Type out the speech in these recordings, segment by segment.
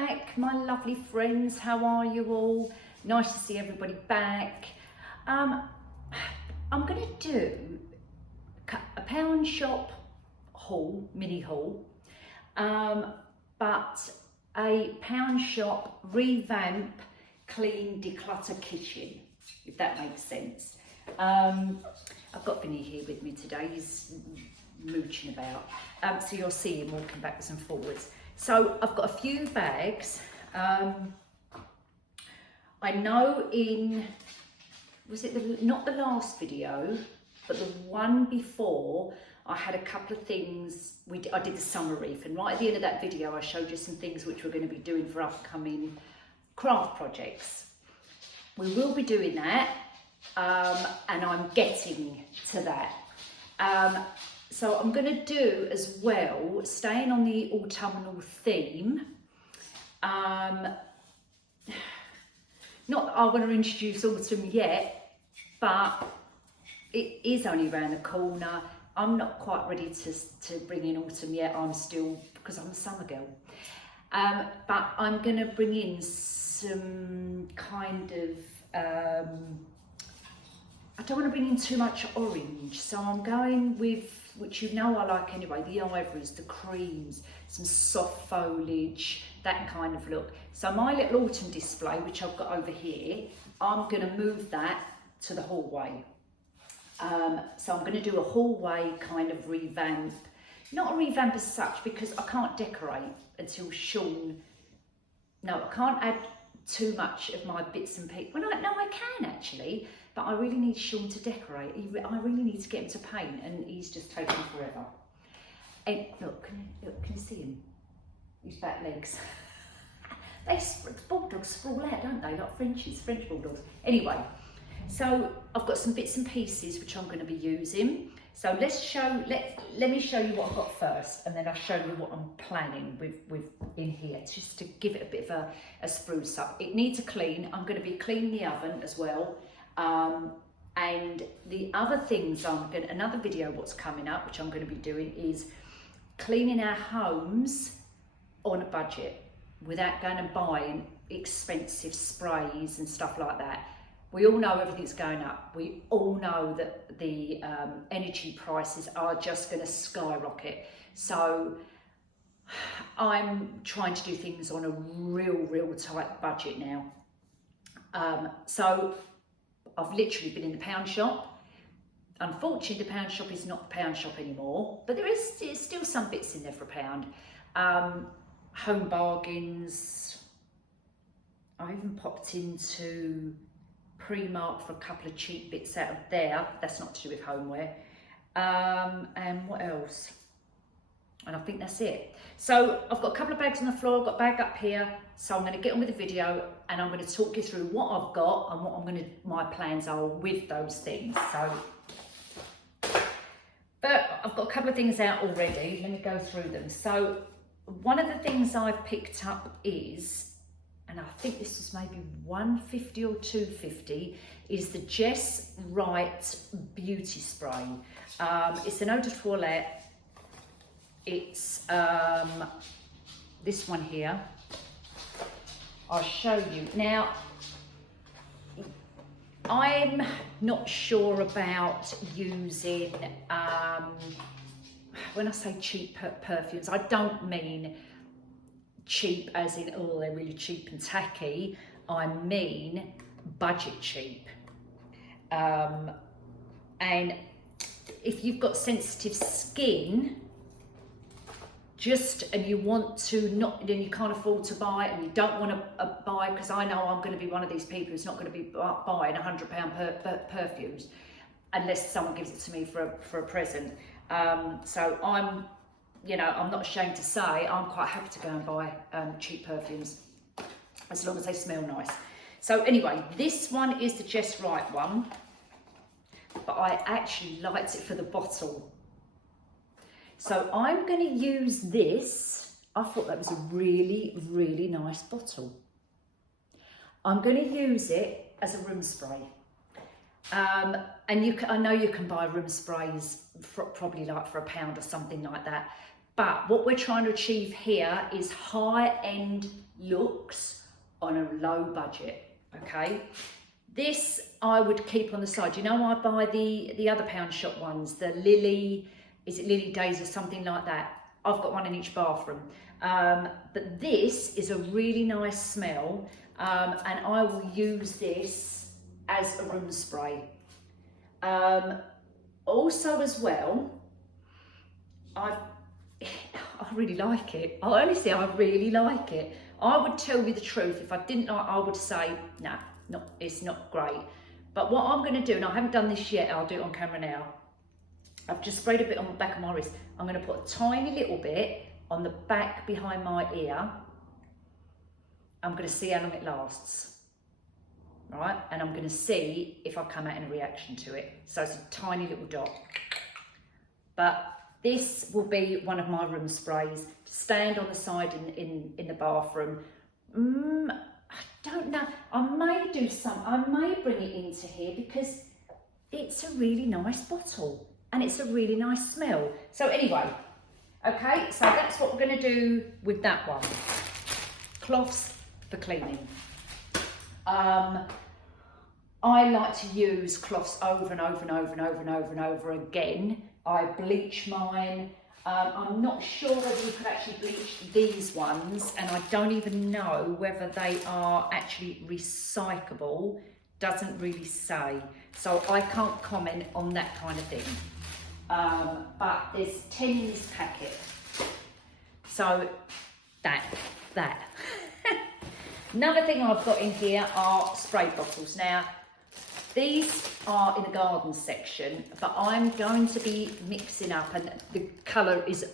back, my lovely friends. How are you all? Nice to see everybody back. I'm going to do a pound shop haul, mini haul, but a pound shop revamp, clean, declutter kitchen, if that makes sense. I've got Vinny here with me today. He's mooching about, so you'll see him walking backwards and forwards. So I've got a few bags. I know not the last video, but the one before, I had a couple of things. I did the summer reef, and right at the end of that video I showed you some things which we're going to be doing for upcoming craft projects. We will be doing that, and I'm getting to that. So I'm going to do as well, staying on the autumnal theme. Not that I want to introduce autumn yet, but it is only around the corner. I'm not quite ready to bring in autumn yet. I'm still, because I'm a summer girl. But I'm going to bring in some kind of, I don't want to bring in too much orange. So I'm going with, which you know I like anyway, the ivories, the creams, some soft foliage, that kind of look. So my little autumn display, which I've got over here, I'm going to move that to the hallway. So I'm going to do a hallway kind of revamp. Not a revamp as such, because I can't decorate until Sean. No, I can't add too much of my bits and pieces. Well, no, I can actually, but I really need Sean to decorate. I really need to get him to paint, and he's just taking forever. And look, can you see him? His back legs. The bulldogs sprawl out, don't they? Like French bulldogs. Anyway, so I've got some bits and pieces which I'm going to be using. So let me show you what I've got first, and then I'll show you what I'm planning with in here, just to give it a bit of a spruce up. It needs a clean. I'm going to be cleaning the oven as well. And the other things another video what's coming up, which I'm going to be doing, is cleaning our homes on a budget without going and buying expensive sprays and stuff like that. We all know everything's going up. We all know that the energy prices are just going to skyrocket. So I'm trying to do things on a real tight budget now. So I've literally been in the pound shop. Unfortunately, the pound shop is not the pound shop anymore, but there's still some bits in there for £1. Home Bargains. I even popped into Primark for a couple of cheap bits out of there. That's not to do with homeware. And what else? And I think that's it. So I've got a couple of bags on the floor, I've got a bag up here. So I'm going to get on with the video, and I'm going to talk you through what I've got and what my plans are with those things. But I've got a couple of things out already. Let me go through them. So one of the things I've picked up is, and I think this is maybe £1.50 or £2.50, is the Jess Wright Beauty Spray. It's an eau de toilette. It's this one here. I'll show you. Now, I'm not sure about using, when I say cheap perfumes, I don't mean cheap as in, oh, they're really cheap and tacky. I mean budget cheap. And if you've got sensitive skin, and you want to then you can't afford to buy, and you don't want to buy, because I know I'm going to be one of these people who's not going to be buying £100 perfumes unless someone gives it to me for a present. So I'm not ashamed to say I'm quite happy to go and buy cheap perfumes, as long as they smell nice. So anyway, this one is the Jess Wright one, but I actually liked it for the bottle. So I'm going to use this. I thought that was a really nice bottle. I'm going to use it as a room spray. And I know you can buy room sprays for, probably like for £1 or something like that. But what we're trying to achieve here is high-end looks on a low budget, okay? This I would keep on the side. You know, I buy the other pound shop ones, the Lily, is it Lily Days or something like that? I've got one in each bathroom. But this is a really nice smell, and I will use this as a room spray. Also as well, I really like it. Honestly, I really like it. I would tell you the truth. If I didn't like, I would say, nah, it's not great. But what I'm going to do, and I haven't done this yet, I'll do it on camera now. I've just sprayed a bit on the back of my wrist. I'm going to put a tiny little bit on the back behind my ear. I'm going to see how long it lasts. Right? And I'm going to see if I come out in a reaction to it. So it's a tiny little dot. But this will be one of my room sprays to stand on the side in the bathroom. I don't know. I may do some. I may bring it into here because it's a really nice bottle and it's a really nice smell. So anyway, okay, so that's what we're going to do with that one. Cloths for cleaning. I like to use cloths over and over and over and over and over and over again. I bleach mine. I'm not sure whether you could actually bleach these ones, and I don't even know whether they are actually recyclable. Doesn't really say. So I can't comment on that kind of thing. But there's 10 in this packet. So that. Another thing I've got in here are spray bottles. Now, these are in the garden section, but I'm going to be mixing up, and the colour is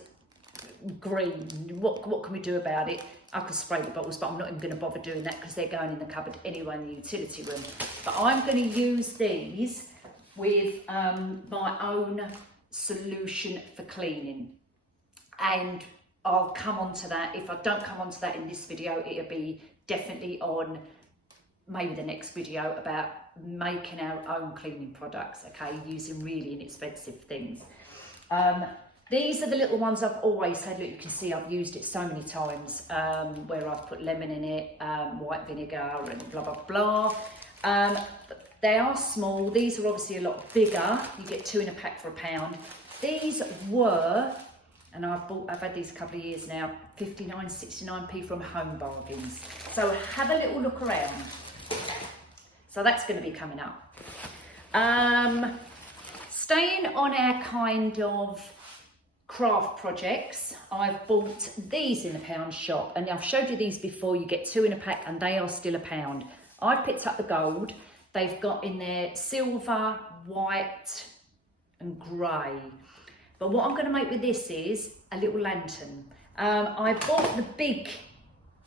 green. What can we do about it? I could spray the bottles, but I'm not even going to bother doing that because they're going in the cupboard anyway in the utility room. But I'm going to use these with my own solution for cleaning. And I'll come on to that. If I don't come on to that in this video, it'll be definitely on maybe the next video about making our own cleaning products, okay, using really inexpensive things. These are the little ones I've always had. Look, you can see I've used it so many times, where I've put lemon in it, white vinegar and blah, blah, blah. They are small. These are obviously a lot bigger. You get 2 in a pack for £1. These were, and I've had these a couple of years now, 59, 69p from Home Bargains. So have a little look around. So that's going to be coming up. Staying on our kind of craft projects, I've bought these in the pound shop, and I've showed you these before. You get 2 in a pack and they are still £1. I've picked up the gold. They've got in there silver, white and grey. But what I'm going to make with this is a little lantern. I bought the big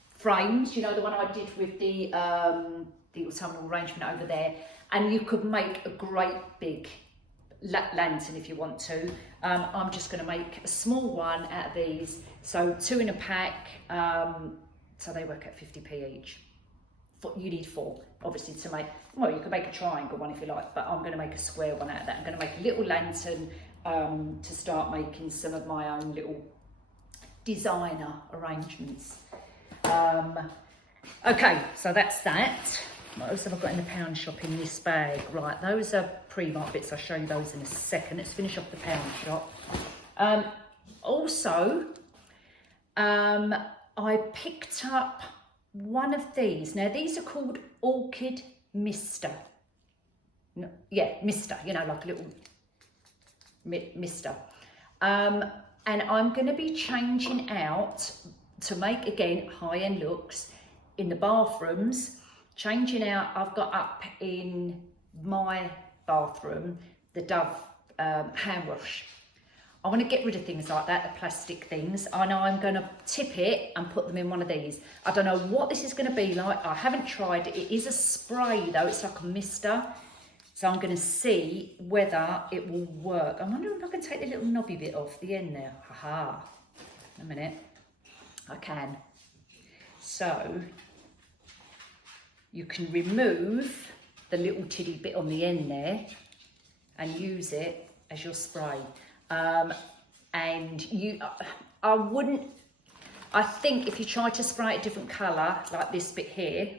frames, you know, the one I did with the autumnal arrangement over there, and you could make a great big lantern if you want to. I'm just going to make a small one out of these, so 2 in a pack, so they work at 50p each. You need 4 obviously to make, well, you can make a triangle one if you like, but I'm going to make a square one out of that. I'm going to make a little lantern to start making some of my own little designer arrangements. Okay, so that's that. What else have I got in the pound shop in this bag? Right, those are pre-marked bits. I'll show you those in a second. Let's finish off the pound shop. Also, I picked up one of these. Now, these are called Orchid Mister. No, yeah, Mister, you know, like a little mister. And I'm going to be changing out to make, again, high-end looks in the bathrooms. Changing out, I've got up in my bathroom the Dove hand wash. I want to get rid of things like that, the plastic things. I know I'm going to tip it and put them in one of these. I don't know what this is going to be like. I haven't tried it. It is a spray though. It's like a mister. So I'm going to see whether it will work. I wonder if I can take the little knobby bit off the end there. Haha. A minute. I can. So you can remove the little tiddy bit on the end there and use it as your spray. And I think if you try to spray a different colour, like this bit here,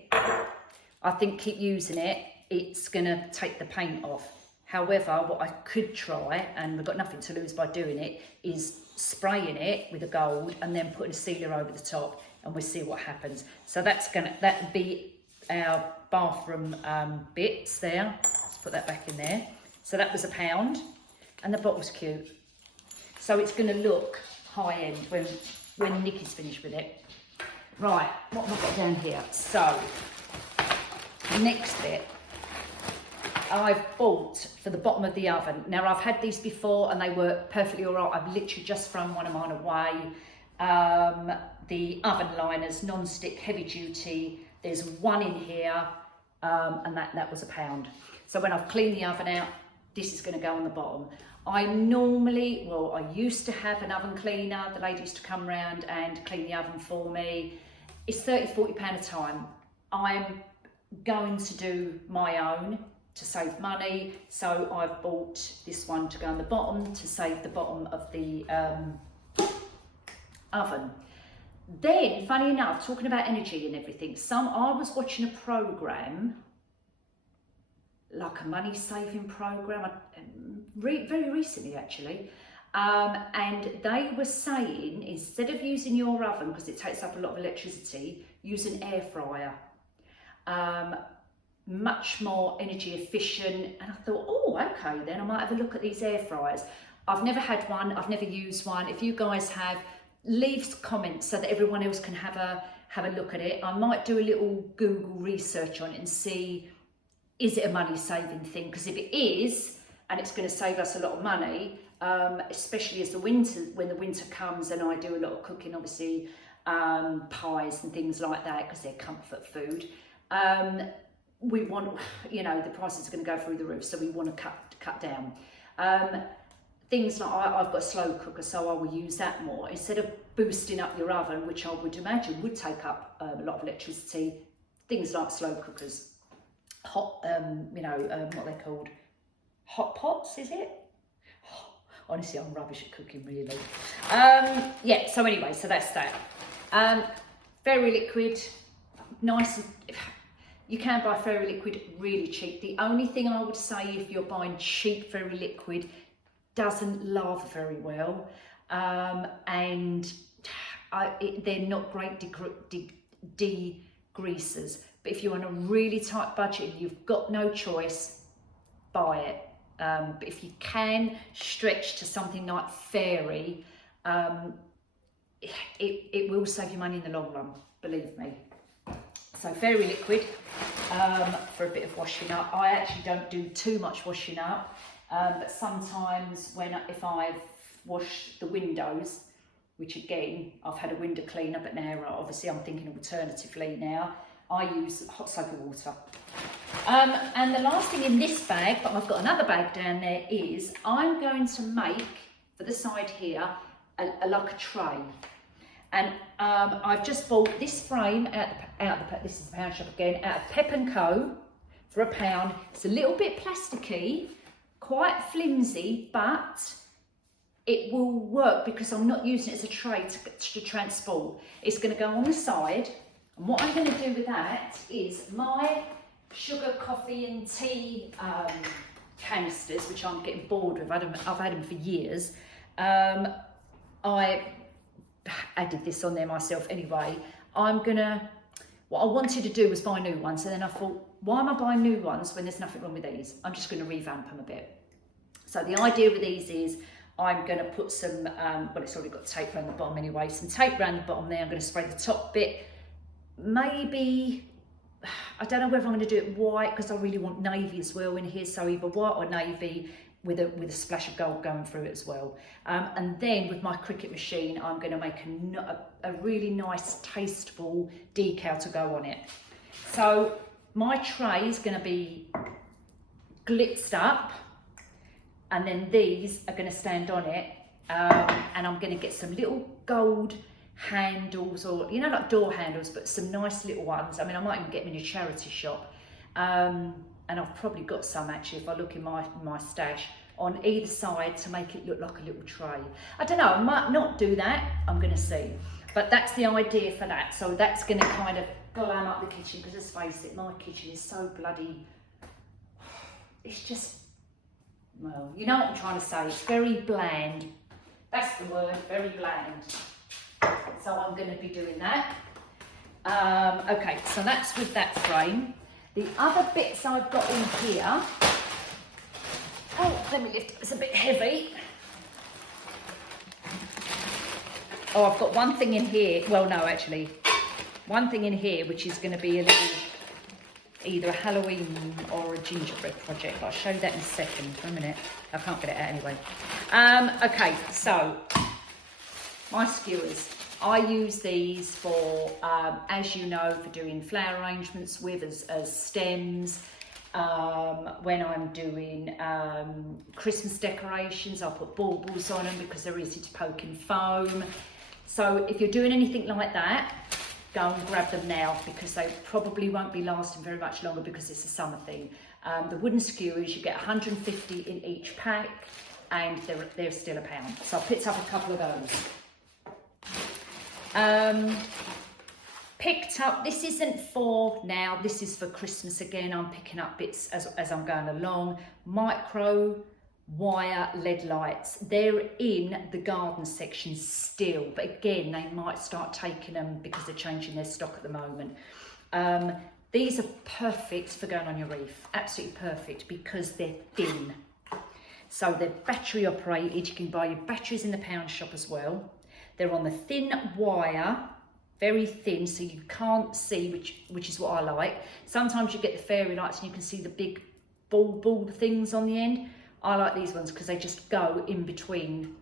I think keep using it, it's gonna take the paint off. However, what I could try, and we've got nothing to lose by doing it, is spraying it with a gold and then putting a sealer over the top, and we'll see what happens. So that'd be our bathroom bits there. Let's put that back in there. So that was £1, and the bottle's cute. So it's gonna look high end when Nikki's finished with it. Right, what have I got down here? So, the next bit, I've bought for the bottom of the oven. Now, I've had these before and they were perfectly all right. I've literally just thrown one of mine away. The oven liners, non-stick, heavy duty. There's one in here, and that was £1. So when I've cleaned the oven out, this is gonna go on the bottom. I used to have an oven cleaner. The lady used to come round and clean the oven for me. It's £30–40 a time. I'm going to do my own to save money. So I've bought this one to go on the bottom to save the bottom of the oven. Then, funny enough, talking about energy and everything, I was watching a programme, like a money saving program, very recently actually, and they were saying instead of using your oven, because it takes up a lot of electricity, use an air fryer. Much more energy efficient. And I thought, oh, okay, then I might have a look at these air fryers. I've never had one, I've never used one. If you guys have, leave comments so that everyone else can have a look at it. I might do a little Google research on it and see, is it a money saving thing? Because if it is, and it's going to save us a lot of money, especially as when the winter comes, and I do a lot of cooking, obviously, pies and things like that, because they're comfort food. We want, the prices are going to go through the roof, so we want to cut down. Things like I've got a slow cooker, so I will use that more instead of boosting up your oven, which I would imagine would take up a lot of electricity. Things like slow cookers, hot, what are they called? Hot pots, is it? Honestly, I'm rubbish at cooking, really. Yeah, so anyway, so that's that. Fairy liquid, nice. You can buy fairy liquid really cheap. The only thing I would say, if you're buying cheap fairy liquid, doesn't lather very well, and they're not great degreasers. But if you're on a really tight budget and you've got no choice, buy it. But if you can stretch to something like fairy, it will save you money in the long run, believe me. So fairy liquid for a bit of washing up. I actually don't do too much washing up, but sometimes if I've washed the windows, which again, I've had a window cleaner, but now obviously I'm thinking alternatively now, I use hot soapy water. And the last thing in this bag, but I've got another bag down there, is I'm going to make, for the side here, like a tray. And I've just bought this frame this is the pound shop again, out of Pep & Co. for £1. It's a little bit plasticky, quite flimsy, but it will work because I'm not using it as a tray to transport. It's going to go on the side, and what I'm going to do with that is my sugar, coffee and tea canisters, which I'm getting bored with. I've had them for years. I added this on there myself anyway. What I wanted to do was buy new ones, and then I thought, why am I buying new ones when there's nothing wrong with these? I'm just going to revamp them a bit. So the idea with these is I'm going to put some, well, it's already got tape around the bottom anyway, some tape around the bottom there. I'm going to spray the top bit. Maybe, I don't know whether I'm going to do it white, because I really want navy as well in here, so either white or navy with a splash of gold going through it as well. And then with my Cricut machine, I'm going to make a really nice, tasteful decal to go on it. So my tray is going to be glitzed up, and then these are going to stand on it, and I'm going to get some little gold handles, or like door handles, but some nice little ones. I mean, I might even get them in a charity shop, and I've probably got some actually if I look in my stash. on either side to make it look like a little tray. I don't know, I might not do that, I'm going to see. But that's the idea for that. So that's going to kind of glam up the kitchen, because let's face it, my kitchen is so bloody, it's just, well, you know what I'm trying to say, it's very bland. That's the word, very bland. So I'm going to be doing that. Okay, so that's with that frame. The other bits I've got in here, oh, let me lift it, it's a bit heavy. Oh, I've got one thing in here, well no actually, one thing in here which is going to be a little, either a Halloween or a gingerbread project, but I'll show you that in a second, for a minute, I can't get it out anyway. Okay, so, my skewers, I use these for, as you know, for doing flower arrangements with as stems. When I'm doing Christmas decorations, I'll put baubles on them because they're easy to poke in foam. So if you're doing anything like that, go and grab them now, because they probably won't be lasting very much longer because it's a summer thing. The wooden skewers, you get 150 in each pack, and they're still £1. So I picked up a couple of those. Picked up, this isn't for now, this is for Christmas again. I'm picking up bits as I'm going along. Micro wire LED lights. They're in the garden section still, but again, they might start taking them because they're changing their stock at the moment. These are perfect for going on your reef, absolutely perfect, because they're thin. So they're battery operated, you can buy your batteries in the pound shop as well. They're on the thin wire, very thin, so you can't see, which is what I like. Sometimes you get the fairy lights and you can see the big ball things on the end. I like these ones because they just go in between,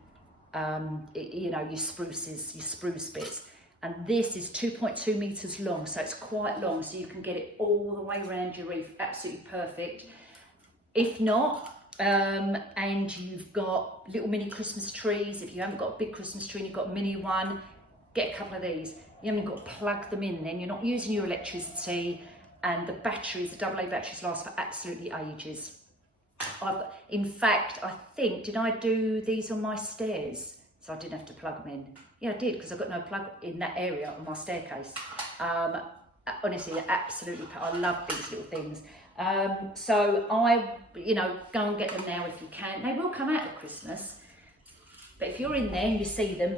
you know, your spruce bits. And this is 2.2 meters long, so it's quite long, so you can get it all the way around your reef, absolutely perfect. If not, and you've got little mini Christmas trees, if you haven't got a big Christmas tree and you've got a mini one, get a couple of these. You haven't got to plug them in then, you're not using your electricity, and the batteries, the AA batteries last for absolutely ages. In fact, I think, did I do these on my stairs? So I didn't have to plug them in. Yeah, I did, because I've got no plug in that area on my staircase. Honestly, absolutely, I love these little things. So you know, go and get them now if you can. They will come out at Christmas, but if you're in there and you see them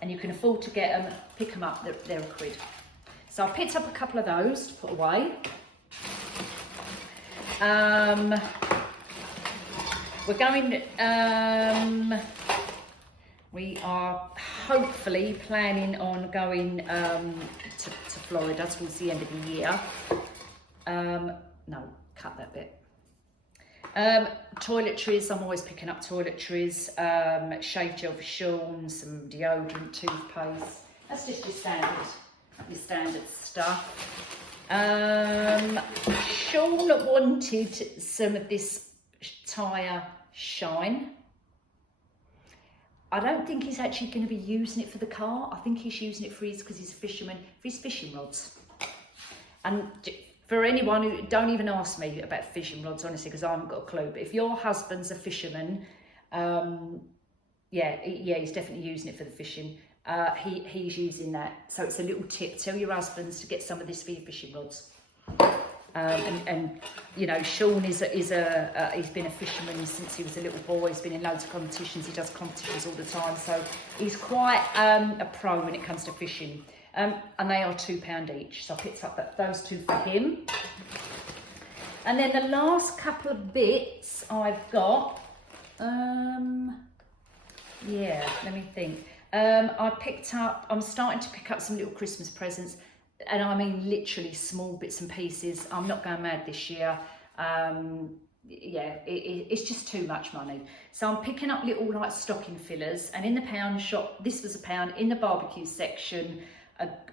and you can afford to get them, pick them up, they're £1. So I picked up a couple of those to put away. We're going, we are hopefully planning on going to Florida towards the end of the year. No, cut that bit. Toiletries, I'm always picking up toiletries. Shave gel for Sean, some deodorant, toothpaste. That's just your standard stuff. Sean wanted some of this tyre shine. I don't think he's actually going to be using it for the car. I think he's using it for because he's a fisherman, for his fishing rods. And for anyone who, don't even ask me about fishing rods, honestly, because I haven't got a clue. But if your husband's a fisherman, yeah, he's definitely using it for the fishing. He's using that. So it's a little tip. Tell your husbands to get some of this for your fishing rods. And you know, Sean he's been a fisherman since he was a little boy. He's been in loads of competitions. He does competitions all the time. So he's quite a pro when it comes to fishing. And they are £2 each. So I picked up those two for him. And then the last couple of bits I've got, yeah, let me think. I'm starting to pick up some little Christmas presents, and I mean literally small bits and pieces. I'm not going mad this year. Yeah, it's just too much money. So I'm picking up little like stocking fillers, and in the pound shop, this was £1. In the barbecue section,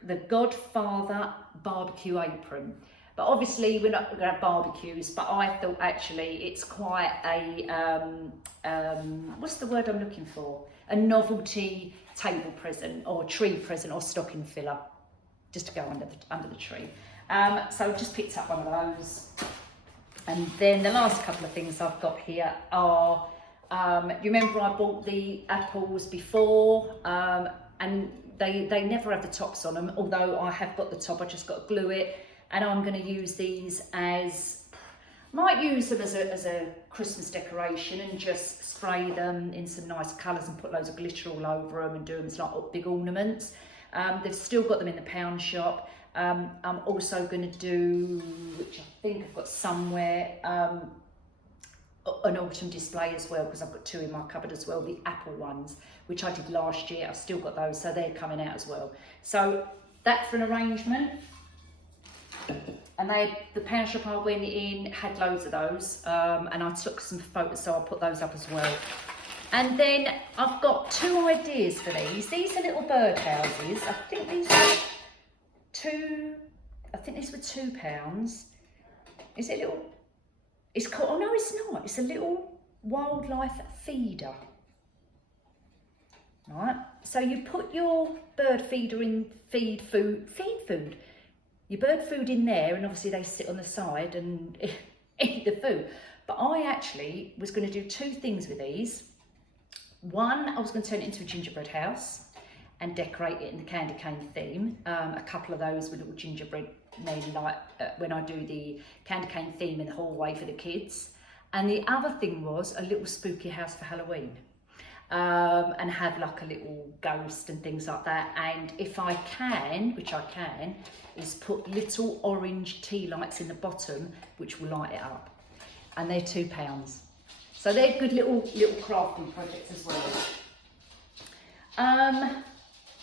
the Godfather barbecue apron. But obviously we're not going to have barbecues, but I thought actually it's quite a, what's the word I'm looking for? A novelty table present or tree present or stocking filler, just to go under the tree. So I just picked up one of those. And then the last couple of things I've got here are, you remember I bought the apples before, and they never have the tops on them, although I have got the top, I just got to glue it. And I'm going to use these as, might use them as a Christmas decoration and just spray them in some nice colours and put loads of glitter all over them and do them as like big ornaments. They've still got them in the pound shop. I'm also going to do, which I think I've got somewhere, an autumn display as well, because I've got 2 in my cupboard as well, the apple ones, which I did last year. I've still got those, so they're coming out as well. So that's for an arrangement. And the pound shop I went in had loads of those, and I took some photos, so I'll put those up as well. And then I've got 2 ideas for these. These are little bird houses. I think these were £2. Is it little? It's called, oh no, it's not. It's a little wildlife feeder. Right. So you put your bird feeder in feed food. Your bird food in there, and obviously they sit on the side and eat the food. But I actually was going to do 2 things with these. One, I was going to turn it into a gingerbread house and decorate it in the candy cane theme. A couple of those with little gingerbread men, like when I do the candy cane theme in the hallway for the kids. And the other thing was a little spooky house for Halloween. And have like a little ghost and things like that. And if I can, which I can, is put little orange tea lights in the bottom, which will light it up. And they're £2. So they're good little crafting projects as well.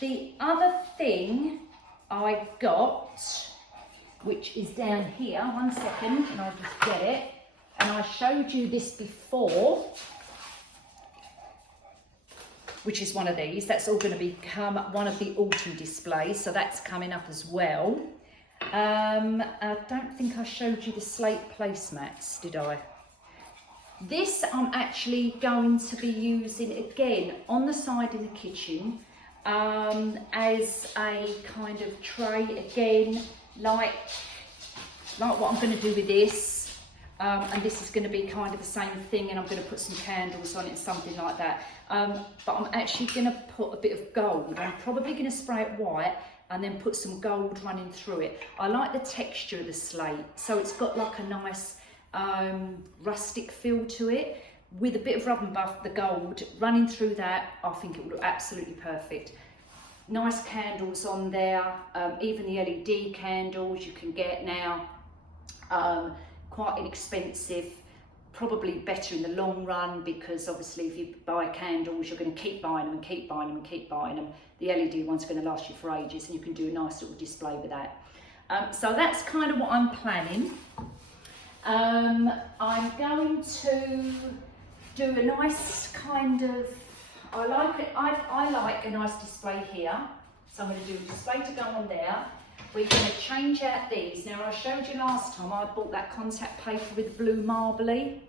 The other thing I got, which is down here, 1 second, and I'll just get it. And I showed you this before, which is one of these. That's all going to become one of the autumn displays, so that's coming up as well. I don't think I showed you the slate placemats, did I? This I'm actually going to be using again on the side in the kitchen as a kind of tray again, like what I'm going to do with this. And this is going to be kind of the same thing, and I'm going to put some candles on it, something like that. But I'm actually going to put a bit of gold. I'm probably going to spray it white and then put some gold running through it. I like the texture of the slate, so it's got like a nice rustic feel to it, with a bit of rub and buff, the gold running through that. I think it would look absolutely perfect. Nice candles on there, even the LED candles you can get now. Quite inexpensive, probably better in the long run, because obviously if you buy candles you're going to keep buying them and keep buying them and keep buying them. The LED ones are going to last you for ages, and you can do a nice little display with that. So that's kind of what I'm planning. I'm going to do a nice kind of, I like a nice display here, so I'm going to do a display to go on there. We're going to change out these. Now, I showed you last time I bought that contact paper with blue marbly.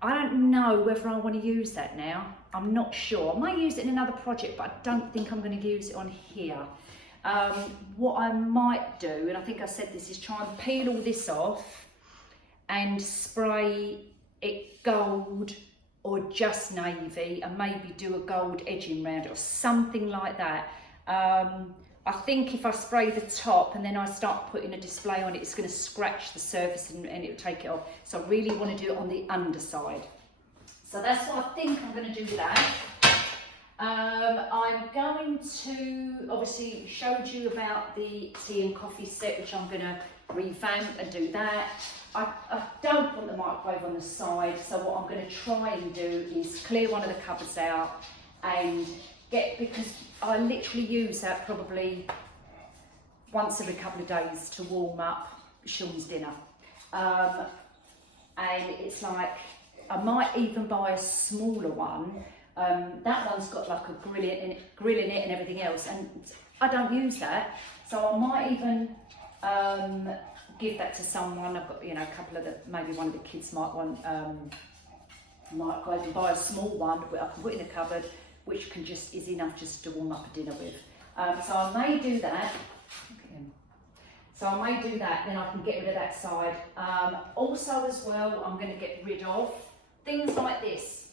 I don't know whether I want to use that now. I'm not sure. I might use it in another project, but I don't think I'm going to use it on here. What I might do, and I think I said this, is try and peel all this off and spray it gold or just navy, and maybe do a gold edging around it or something like that. I think if I spray the top and then I start putting a display on it, it's going to scratch the surface and it'll take it off. So I really want to do it on the underside. So that's what I think I'm going to do with that. I'm going to, obviously showed you about the tea and coffee set, which I'm going to revamp and do that. I don't want the microwave on the side, so what I'm going to try and do is clear one of the cupboards out and because I literally use that probably once every couple of days to warm up Sean's dinner. And it's like, I might even buy a smaller one. That one's got like a grill in it and everything else, and I don't use that, so I might even give that to someone. I've got, a couple of maybe one of the kids might want, might go and buy a small one that I can put in a cupboard, which is enough just to warm up a dinner with. So I may do that. So I may do that, then I can get rid of that side. Also as well, I'm going to get rid of things like this.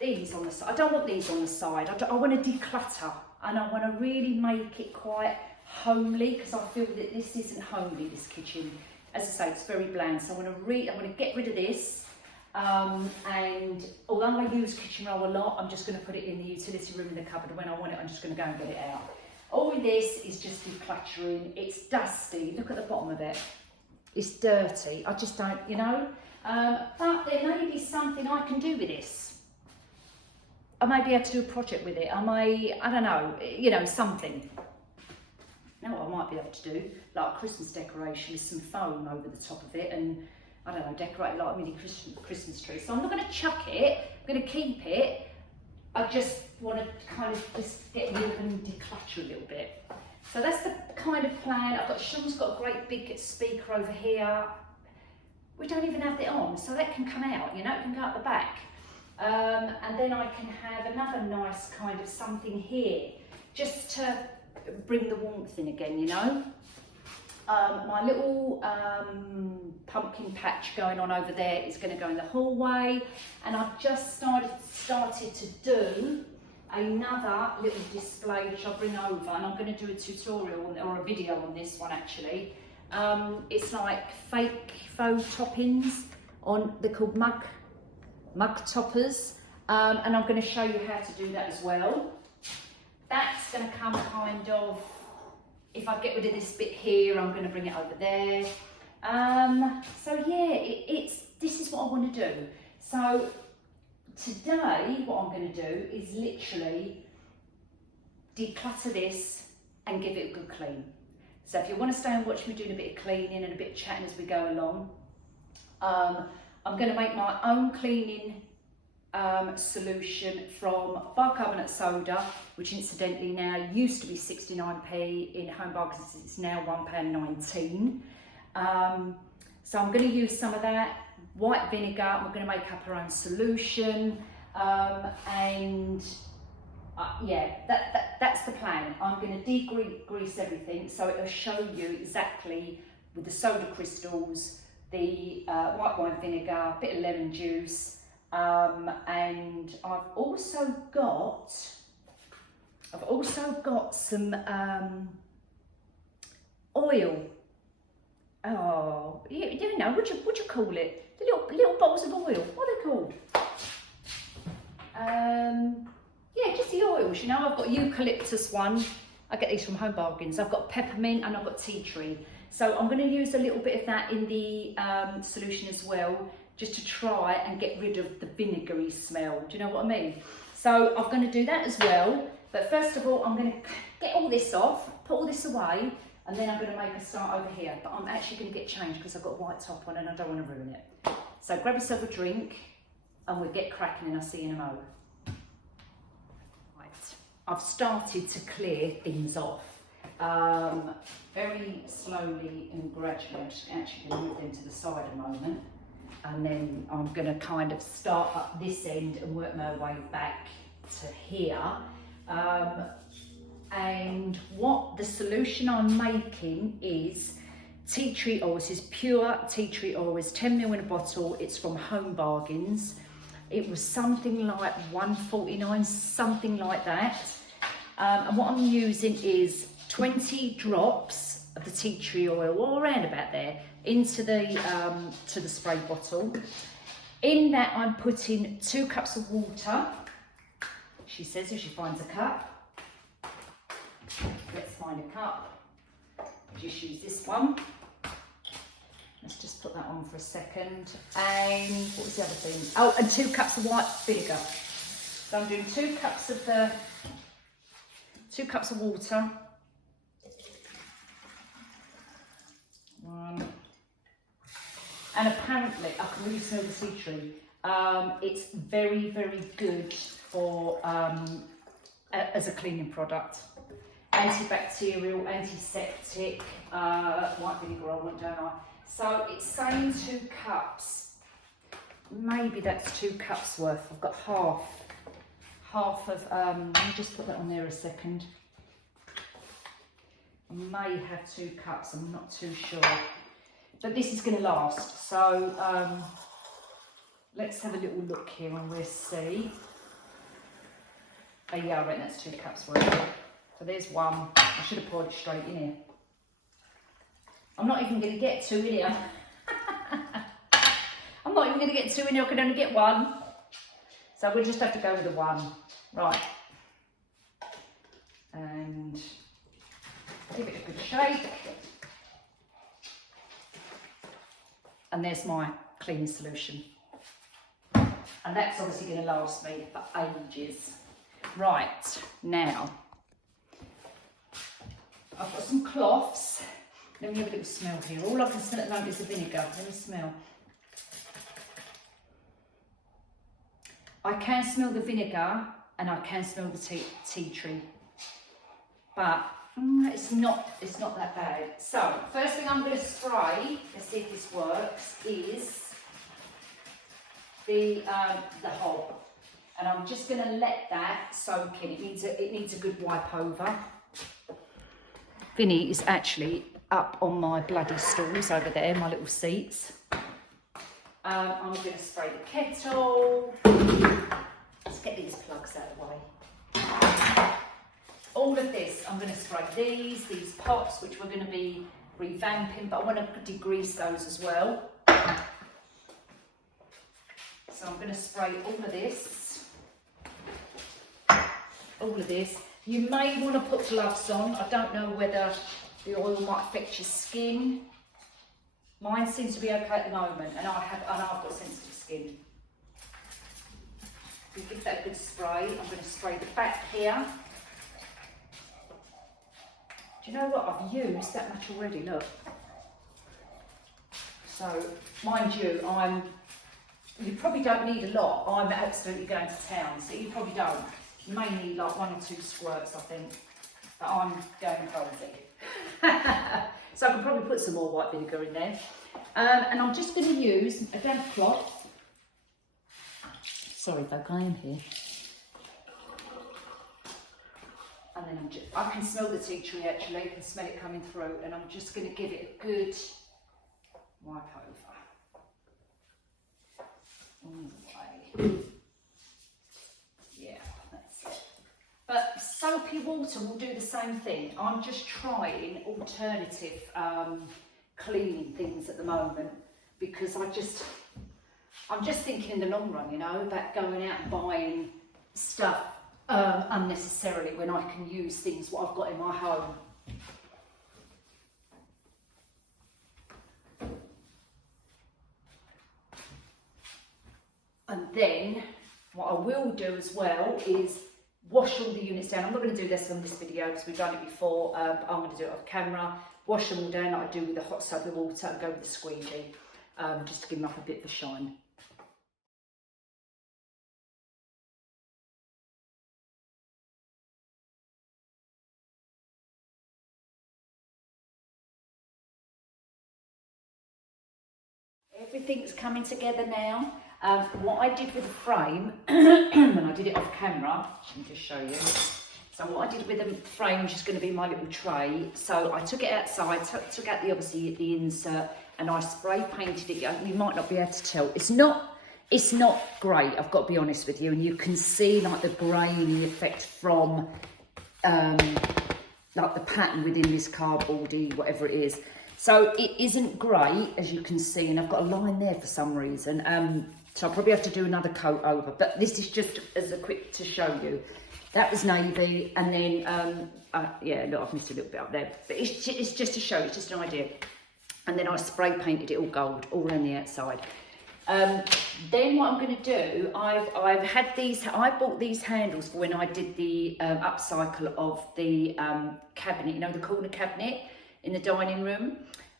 These on the side. I don't want these on the side. I want to declutter, and I want to really make it quite homely, because I feel that this isn't homely, this kitchen. As I say, it's very bland. So I want to get rid of this. And although I use kitchen roll a lot, I'm just going to put it in the utility room in the cupboard. When I want it, I'm just going to go and get it out. All this is just decluttering. It's dusty. Look at the bottom of it. It's dirty. I just don't, you know. But there may be something I can do with this. I may be able to do a project with it. I don't know, you know, something. You know what I might be able to do? Like a Christmas decoration with some foam over the top of it, and I don't know, decorate it like a mini Christmas tree. So I'm not going to chuck it. I'm going to keep it. I just want to kind of just get rid of and declutter a little bit. So that's the kind of plan. Sean's got a great big speaker over here. We don't even have it on, so that can come out, you know, it can go out the back. And then I can have another nice kind of something here, just to bring the warmth in again, you know. My little pumpkin patch going on over there is going to go in the hallway, and I've just started to do another little display which I'll bring over, and I'm going to do a tutorial or a video on this one actually. It's like fake faux toppings they're called mug toppers, and I'm going to show you how to do that as well. That's going to come kind of, if I get rid of this bit here, I'm going to bring it over there. So yeah, this is what I want to do. So today, what I'm going to do is literally declutter this and give it a good clean. So if you want to stay and watch me doing a bit of cleaning and a bit of chatting as we go along, I'm going to make my own cleaning solution from bicarbonate soda, which incidentally now used to be 69p in home bargains. It's now £1.19. So I'm going to use some of that white vinegar. We're going to make up our own solution, and yeah, that's the plan. I'm going to degrease everything, so it'll show you exactly with the soda crystals, the white wine vinegar, a bit of lemon juice. And I've also got some oil. Oh, you know, what you call it? The little bottles of oil. What are they called? Yeah, just the oils. You know, I've got eucalyptus one. I get these from Home Bargains. I've got peppermint and I've got tea tree. So I'm going to use a little bit of that in the solution as well, just to try and get rid of the vinegary smell. Do you know what I mean? So I'm going to do that as well. But first of all, I'm going to get all this off, put all this away, and then I'm going to make a start over here. But I'm actually going to get changed because I've got a white top on and I don't want to ruin it. So grab yourself a drink and we'll get cracking, and I'll see you in a moment. Right, I've started to clear things off. Very slowly and gradually. I'm just actually going to move them to the side a moment. And then I'm going to kind of start up this end and work my way back to here. And what the solution I'm making is tea tree oil. This is pure tea tree oil. It's 10ml in a bottle. It's from Home Bargains. It was something like £1.49, something like that. And what I'm using is 20 drops of the tea tree oil, or around about there, into the spray bottle. In that I'm putting 2 cups of water. She says if she finds a cup. Let's find a cup. Just use this one. Let's just put that on for a second. And what was the other thing? Oh, and 2 cups of white vinegar. So I'm doing 2 cups of water. 1. And apparently, I can really smell the tea tree. It's very, very good for as a cleaning product. Antibacterial, antiseptic, white vinegar I want, don't I? So it's saying 2 cups. Maybe that's 2 cups worth. I've got half of, let me just put that on there a second. I may have 2 cups, I'm not too sure. But this is going to last, so let's have a little look here and we'll see. Oh yeah, I reckon that's 2 cups worth. So there's 1. I should have poured it straight in here. I'm not even going to get 2 in here. I'm not even going to get 2 in here, I can only get 1. So we'll just have to go with the 1. Right. And give it a good shake. And there's my clean solution. And that's obviously going to last me for ages. Right, now, I've got some cloths. Let me have a little smell here. All I can smell at the moment is the vinegar. Let me smell. I can smell the vinegar and I can smell the tea tree. But it's not that bad. So, first thing I'm going to spray, let's see if this works, is the hob. And I'm just going to let that soak in. It needs a good wipe over. Vinny is actually up on my bloody stools over there, my little seats. I'm going to spray the kettle. Let's get these plugs out of the way. All of this, I'm going to spray these pots, which we're going to be revamping, but I want to degrease those as well. So I'm going to spray all of this. All of this. You may want to put gloves on. I don't know whether the oil might affect your skin. Mine seems to be okay at the moment, and I've got sensitive skin. You give that a good spray. I'm going to spray the back here. Do you know what? I've used that much already, look. So, mind you, you probably don't need a lot. I'm absolutely going to town, so you probably don't. You may need like 1 or 2 squirts, I think. But I'm going crazy. So I can probably put some more white vinegar in there. And I'm just going to use a damp cloth. Sorry, folk, I am here. And then I can smell the tea tree actually, I can smell it coming through, and I'm just going to give it a good wipe over. All the way. Yeah, that's it. But soapy water will do the same thing. I'm just trying alternative cleaning things at the moment, because I'm just thinking in the long run, you know, about going out and buying stuff unnecessarily when I can use things what I've got in my home. And then what I will do as well is wash all the units down. I'm not going to do this on this video because we've done it before, but I'm going to do it off camera. Wash them all down like I do with the hot soapy water and go with the squeegee, just to give them up a bit of a shine. Everything's coming together now. What I did with the frame, and I did it off camera, let me just show you. So what I did with the frame, which is going to be my little tray, so I took it outside, took out obviously the insert, and I spray painted it. You might not be able to tell. It's not great, I've got to be honest with you, and you can see like the grainy effect from like the pattern within this cardboardy, whatever it is. So it isn't great, as you can see, and I've got a line there for some reason. So I'll probably have to do another coat over, but this is just as a quick to show you. That was navy, and then, yeah, look, I've missed a little bit up there, but it's just to show, it's just an idea. And then I spray painted it all gold, all around the outside. Then what I'm going to do, I've had these, I bought these handles for when I did the upcycle of the cabinet, you know, the corner cabinet in the dining room.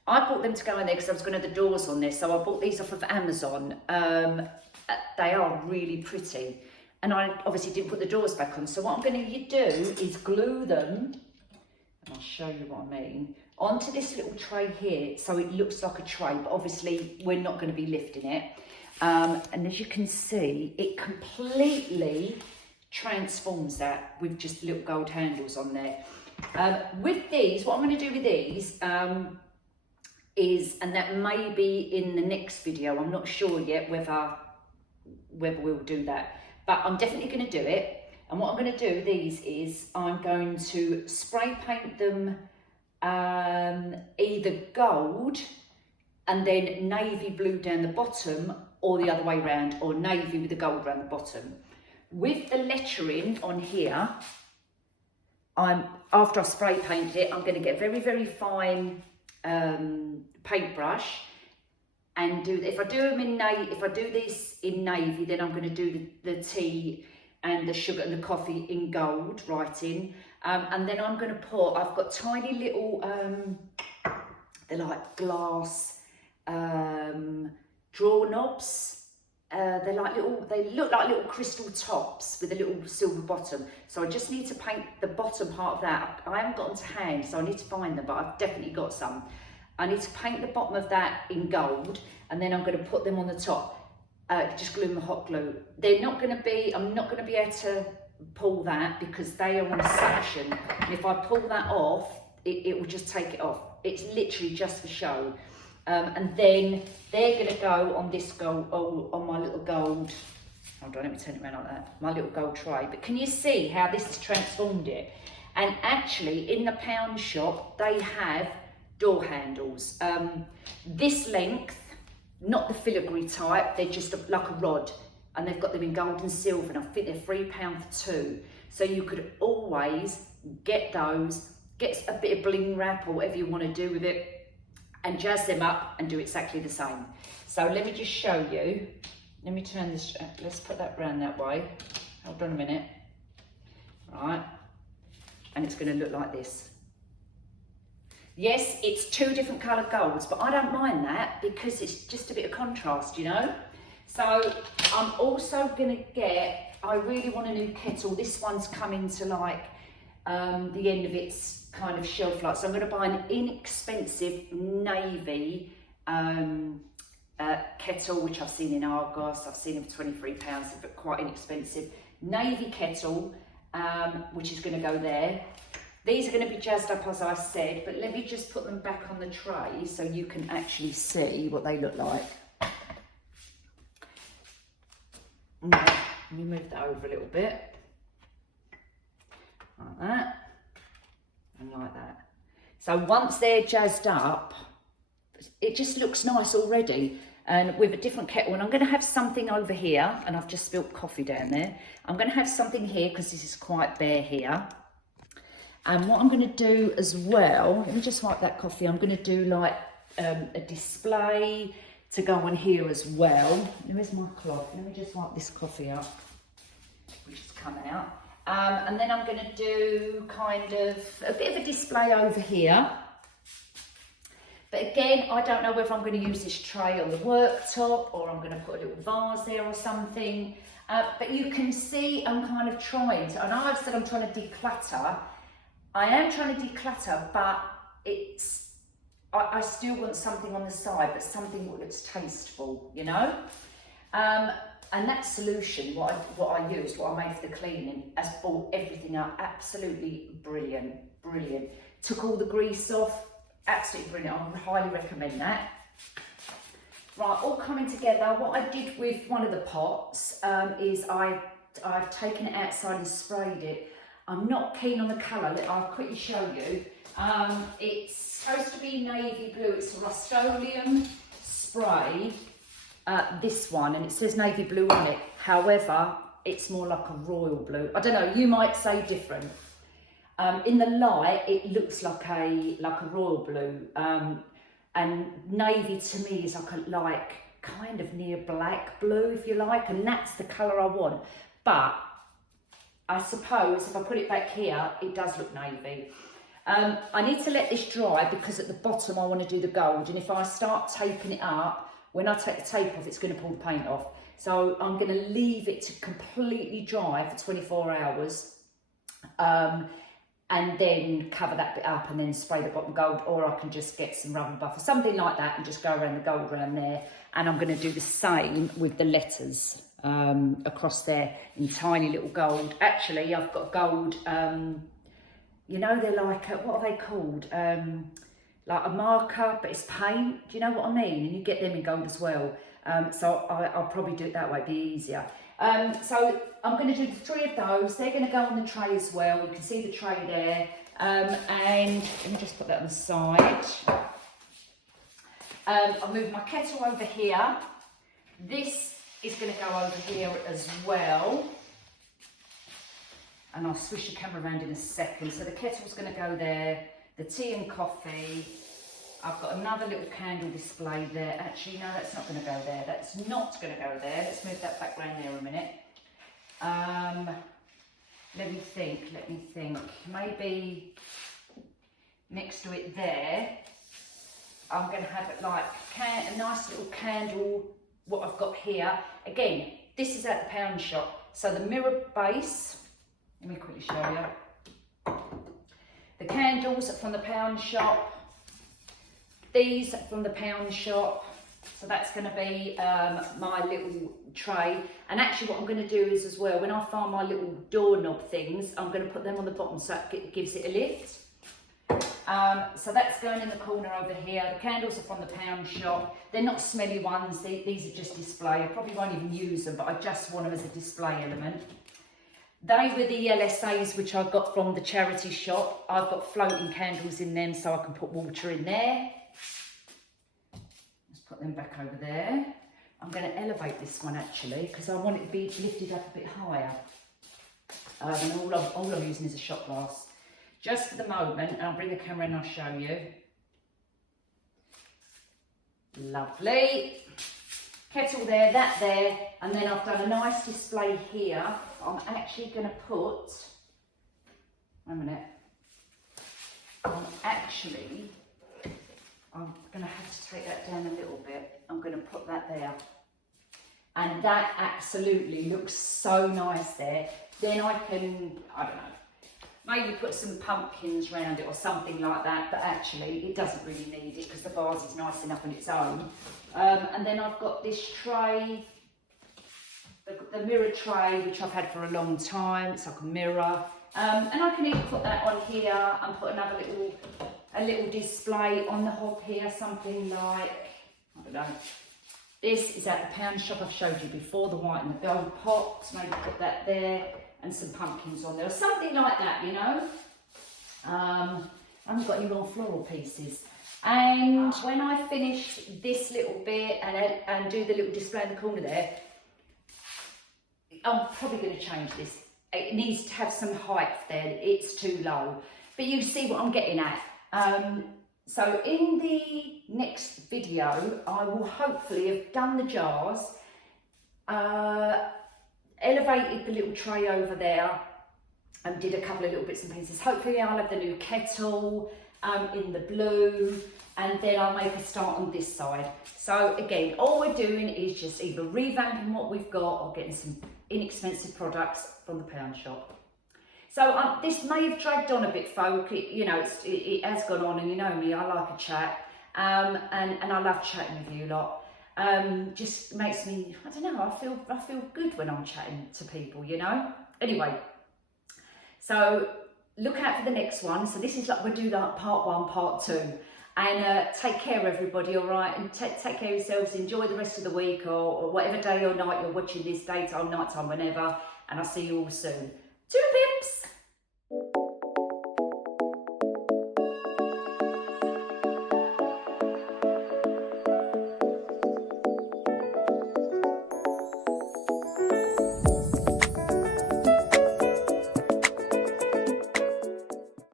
I bought them to go in there because I was going to have the doors on there, so I bought these off of Amazon. They are really pretty, and I obviously didn't put the doors back on, so what I'm going to do is glue them, and I'll show you what I mean, onto this little tray here, so it looks like a tray, but obviously we're not going to be lifting it. And as you can see, it completely transforms that with just little gold handles on there. With these, what I'm going to do with these is, and that may be in the next video, I'm not sure yet whether we'll do that, but I'm definitely going to do it. And what I'm going to do with these is I'm going to spray paint them either gold and then navy blue down the bottom, or the other way around, or navy with the gold around the bottom. With the lettering on here, after I spray paint it, I'm going to get a very, very fine paintbrush and do. If I do them in if I do this in navy, then I'm going to do the tea and the sugar and the coffee in gold writing, and then I'm going to put. I've got tiny little, they're like glass drawer knobs. They're like little, they look like little crystal tops with a little silver bottom. So I just need to paint the bottom part of that. I haven't got them to hand, so I need to find them, but I've definitely got some. I need to paint the bottom of that in gold, and then I'm going to put them on the top. Just glue them with hot glue. They're not going to be, I'm not going to be able to pull that because they are on suction. And if I pull that off, it will just take it off. It's literally just for show. And then they're going to go on this gold, on my little gold, hold on, let me turn it around like that, my little gold tray. But can you see how this has transformed it? And actually, in the pound shop, they have door handles. This length, not the filigree type, they're just like a rod. And they've got them in gold and silver, and I think they're £3 for 2. So you could always get those, get a bit of bling wrap or whatever you want to do with it, and jazz them up and do exactly the same. So let me just show you. Let me turn this, let's put that round that way. Hold on a minute. Right. And it's going to look like this. Yes, it's 2 different coloured golds, but I don't mind that because it's just a bit of contrast, you know? So I'm also going to get, I really want a new kettle. This one's coming to like the end of its kind of shelf life. So I'm going to buy an inexpensive navy kettle, which I've seen in Argos. I've seen them for £23, but quite inexpensive. Navy kettle, which is going to go there. These are going to be jazzed up as I said, but let me just put them back on the tray so you can actually see what they look like. Let me move that over a little bit. Like that. And like that. So once they're jazzed up, it just looks nice already. And with a different kettle, and I'm going to have something over here, and I've just spilt coffee down there. I'm going to have something here because this is quite bare here. And what I'm going to do as well, let me just wipe that coffee. I'm going to do like a display to go on here as well. Where's my cloth? Let me just wipe this coffee up, which is coming out. And then I'm going to do kind of a bit of a display over here. But again, I don't know whether I'm going to use this tray on the worktop or I'm going to put a little vase there or something. But you can see I'm kind of trying to, I know I've said I'm trying to declutter. I am trying to declutter, but it's, I still want something on the side, but something that looks tasteful, you know? And that solution, what I used, what I made for the cleaning, has brought everything up. Absolutely brilliant, brilliant. Took all the grease off, absolutely brilliant. I would highly recommend that. Right, all coming together. What I did with one of the pots is I've taken it outside and sprayed it. I'm not keen on the colour. I'll quickly show you. It's supposed to be navy blue. It's a Rust-Oleum spray. This one, and it says navy blue on it. However, it's more like a royal blue. I don't know, you might say different. In the light, it looks like a royal blue. And navy to me is like kind of near black blue, if you like, and that's the colour I want. But I suppose if I put it back here, it does look navy. I need to let this dry because at the bottom I want to do the gold, and if I start taping it up, when I take the tape off, it's going to pull the paint off. So I'm going to leave it to completely dry for 24 hours and then cover that bit up and then spray the bottom gold, or I can just get some rubber buff or something like that and just go around the gold around there. And I'm going to do the same with the letters across there in tiny little gold. Actually, I've got gold you know, they're like, what are they called? Like a marker, but it's paint. Do you know what I mean? And you get them in gold as well. So I'll probably do it that way, it'd be easier. So I'm going to do 3 of those. They're going to go on the tray as well. You can see the tray there. And let me just put that on the side. I'll move my kettle over here. This is going to go over here as well. And I'll swish the camera around in a second. So the kettle's going to go there. The tea and coffee. I've got another little candle display there. Actually, no, that's not going to go there. That's not going to go there. Let's move that back round there a minute. Let me think. Maybe next to it there, I'm going to have it like a nice little candle, what I've got here. Again, this is at the pound shop. So the mirror base, let me quickly show you. The candles from the pound shop. These from the pound shop. So that's going to be my little tray. And actually what I'm going to do is as well, when I find my little doorknob things, I'm going to put them on the bottom so it gives it a lift. So that's going in the corner over here. The candles are from the pound shop. They're not smelly ones. These are just display. I probably won't even use them, but I just want them as a display element. They were the LSAs which I got from the charity shop. I've got floating candles in them so I can put water in there. Let's put them back over there. I'm going to elevate this one actually because I want it to be lifted up a bit higher. And all I'm using is a shot glass. Just for the moment, and I'll bring the camera in and I'll show you. Lovely. Kettle there, that there, and then I've done a nice display here. I'm actually going to put, wait a minute, I'm going to have to take that down a little bit. I'm going to put that there. And that absolutely looks so nice there. Then I can, I don't know, maybe put some pumpkins around it or something like that, but actually it doesn't really need it because the vase is nice enough on its own. And then I've got this tray, the mirror tray, which I've had for a long time. It's like a mirror. And I can even put that on here and put another little display on the hob here, something like, I don't know. This is at the pound shop I've showed you before, the white and the gold pots. Maybe put that there. And some pumpkins on there, or something like that, you know. I haven't got any more floral pieces. And when I finish this little bit and do the little display in the corner there, I'm probably going to change this. It needs to have some height there. It's too low. But you see what I'm getting at. So in the next video, I will hopefully have done the jars, elevated the little tray over there and did a couple of little bits and pieces. Hopefully I'll have the new kettle in the blue, and then I'll make a start on this side. So again, all we're doing is just either revamping what we've got or getting some inexpensive products from the pound shop. So this may have dragged on a bit, folk. It has gone on, and you know me, I like a chat, and I love chatting with you lot. Just makes me, I don't know, I feel good when I'm chatting to people, you know. Anyway, so look out for the next one. So this is like, we'll do that part 1, part 2, and take care everybody, all right, and take care of yourselves. Enjoy the rest of the week, or whatever day or night you're watching this, daytime, nighttime, whenever, and I'll see you all soon. Toodle